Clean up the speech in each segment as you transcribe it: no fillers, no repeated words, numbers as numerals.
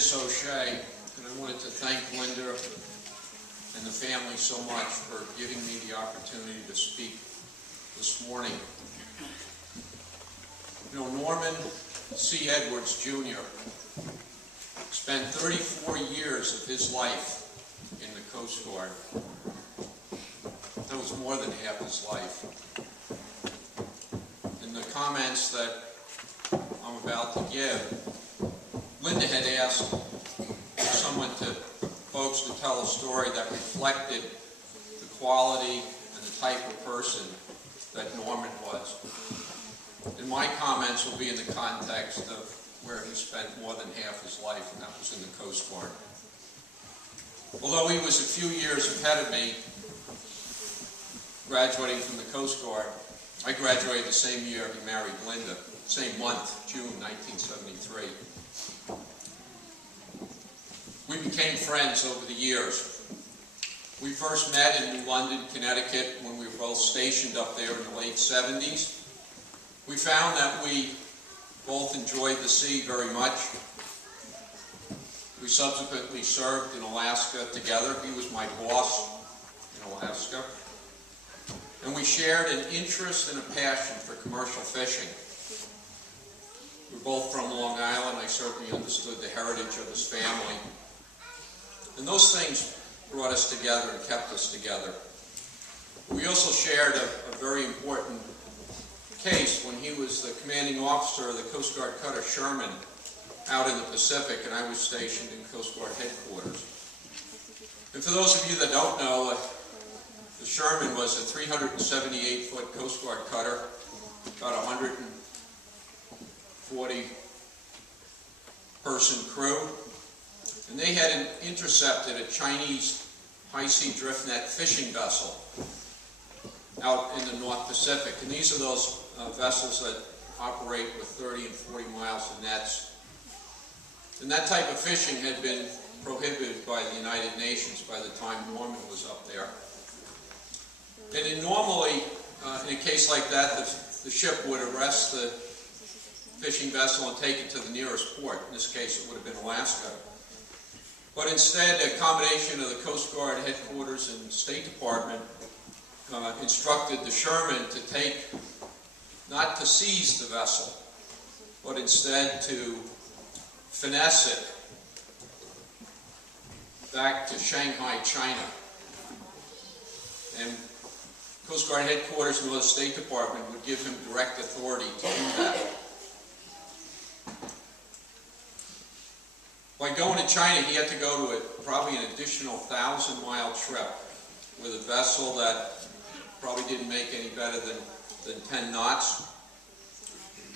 Vince O'Shea, and I wanted to thank Linda and the family so much for giving me the opportunity to speak this morning. You know, Norman C. Edwards, Jr. spent 34 years of his life in the Coast Guard. That was more than half his life. In the comments that I'm about to give, Linda had asked folks to tell a story that reflected the quality and the type of person that Norman was. And my comments will be in the context of where he spent more than half his life, and that was in the Coast Guard. Although he was a few years ahead of me, graduating from the Coast Guard, I graduated the same year he married Linda, same month, June 1973. We became friends over the years. We first met in New London, Connecticut, when we were both stationed up there in the late 70s. We found that we both enjoyed the sea very much. We subsequently served in Alaska together. He was my boss in Alaska. And we shared an interest and a passion for commercial fishing. We were both from Long Island. I certainly understood the heritage of his family. And those things brought us together and kept us together. We also shared a very important case when he was the commanding officer of the Coast Guard cutter Sherman out in the Pacific, and I was stationed in Coast Guard headquarters. And for those of you that don't know, the Sherman was a 378-foot Coast Guard cutter, about 140-person crew. And they had intercepted a Chinese high-sea drift net fishing vessel out in the North Pacific. And these are those vessels that operate with 30 and 40 miles of nets. And that type of fishing had been prohibited by the United Nations by the time Norman was up there. And normally, in a case like that, the ship would arrest the fishing vessel and take it to the nearest port. In this case, it would have been Alaska. But instead, a combination of the Coast Guard headquarters and State Department instructed the Sherman to not to seize the vessel, but instead to finesse it back to Shanghai, China. And Coast Guard headquarters and the State Department would give him direct authority to do that. By going to China, he had to go to probably an additional 1,000-mile trip with a vessel that probably didn't make any better than 10 knots.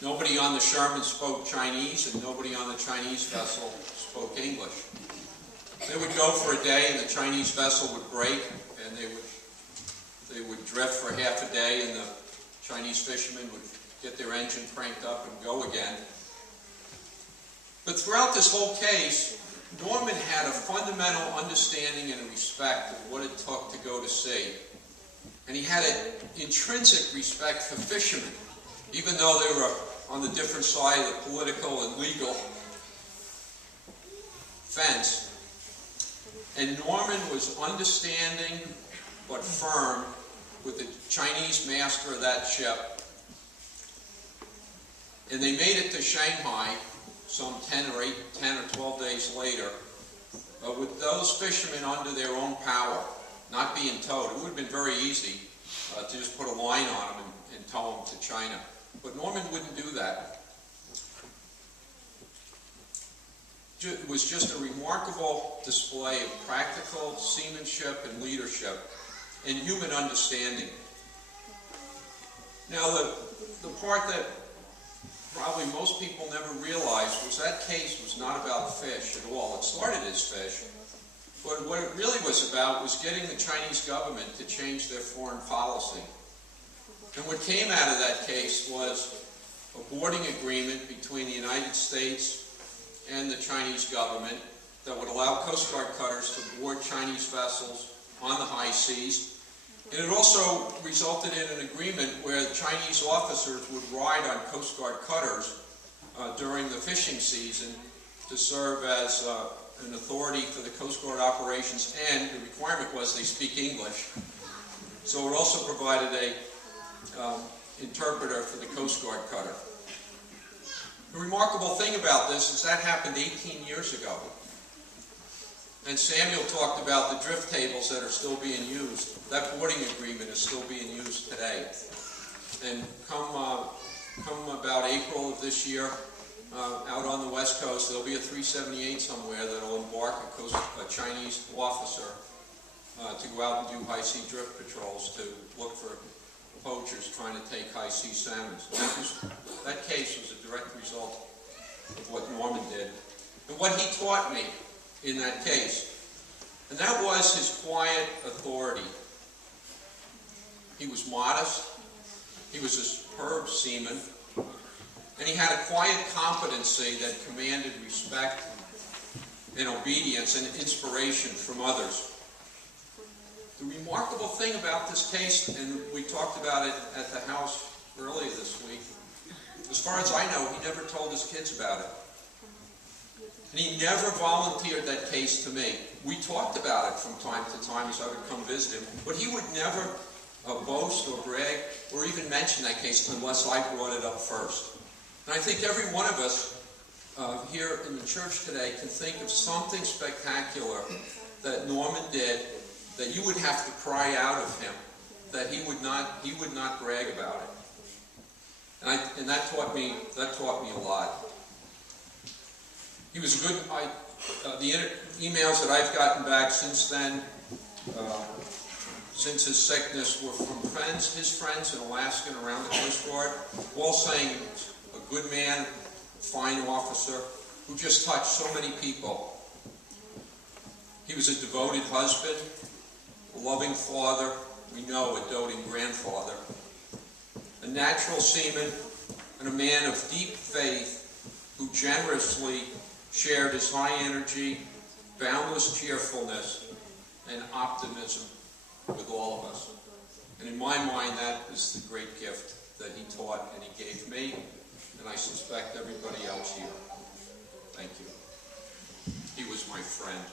Nobody on the Sherman spoke Chinese, and nobody on the Chinese vessel spoke English. They would go for a day, and the Chinese vessel would break, and they would drift for half a day, and the Chinese fishermen would get their engine cranked up and go again. But throughout this whole case, Norman had a fundamental understanding and a respect of what it took to go to sea. And he had an intrinsic respect for fishermen, even though they were on the different side of the political and legal fence. And Norman was understanding but firm with the Chinese master of that ship. And they made it to Shanghai some 10 or 12 days later, with those fishermen under their own power, not being towed. It would have been very easy to just put a line on them and tow them to China. But Norman wouldn't do that. It was just a remarkable display of practical seamanship and leadership and human understanding. Now, the part that probably most people never realized was that case was not about fish at all. It started as fish, but what it really was about was getting the Chinese government to change their foreign policy. And what came out of that case was a boarding agreement between the United States and the Chinese government that would allow Coast Guard cutters to board Chinese vessels on the high seas. And it also resulted in an agreement where Chinese officers would ride on Coast Guard cutters during the fishing season to serve as an authority for the Coast Guard operations, and the requirement was they speak English. So it also provided a interpreter for the Coast Guard cutter. The remarkable thing about this is that happened 18 years ago. And Samuel talked about the drift tables that are still being used. That boarding agreement is still being used today. And come about April of this year, out on the West Coast, there'll be a 378 somewhere that'll embark a Chinese officer to go out and do high sea drift patrols to look for poachers trying to take high sea salmons. That case was a direct result of what Norman did and what he taught me in that case. And that was his quiet authority. He was modest, he was a superb seaman, and he had a quiet competency that commanded respect and obedience and inspiration from others. The remarkable thing about this case, and we talked about it at the house earlier this week, as far as I know, he never told his kids about it. And he never volunteered that case to me. We talked about it from time to time as I would come visit him, but he would never boast or brag or even mention that case unless I brought it up first. And I think every one of us here in the church today can think of something spectacular that Norman did that you would have to pry out of him, that he would not brag about it. And that taught me a lot. He was a good. The emails that I've gotten back since then, since his sickness, were from his friends in Alaska and around the Coast Guard, all saying a good man, fine officer, who just touched so many people. He was a devoted husband, a loving father, we know a doting grandfather, a natural seaman, and a man of deep faith who generously shared his high energy, boundless cheerfulness, and optimism with all of us. And in my mind, that is the great gift that he taught and he gave me, and I suspect everybody else here. Thank you. He was my friend.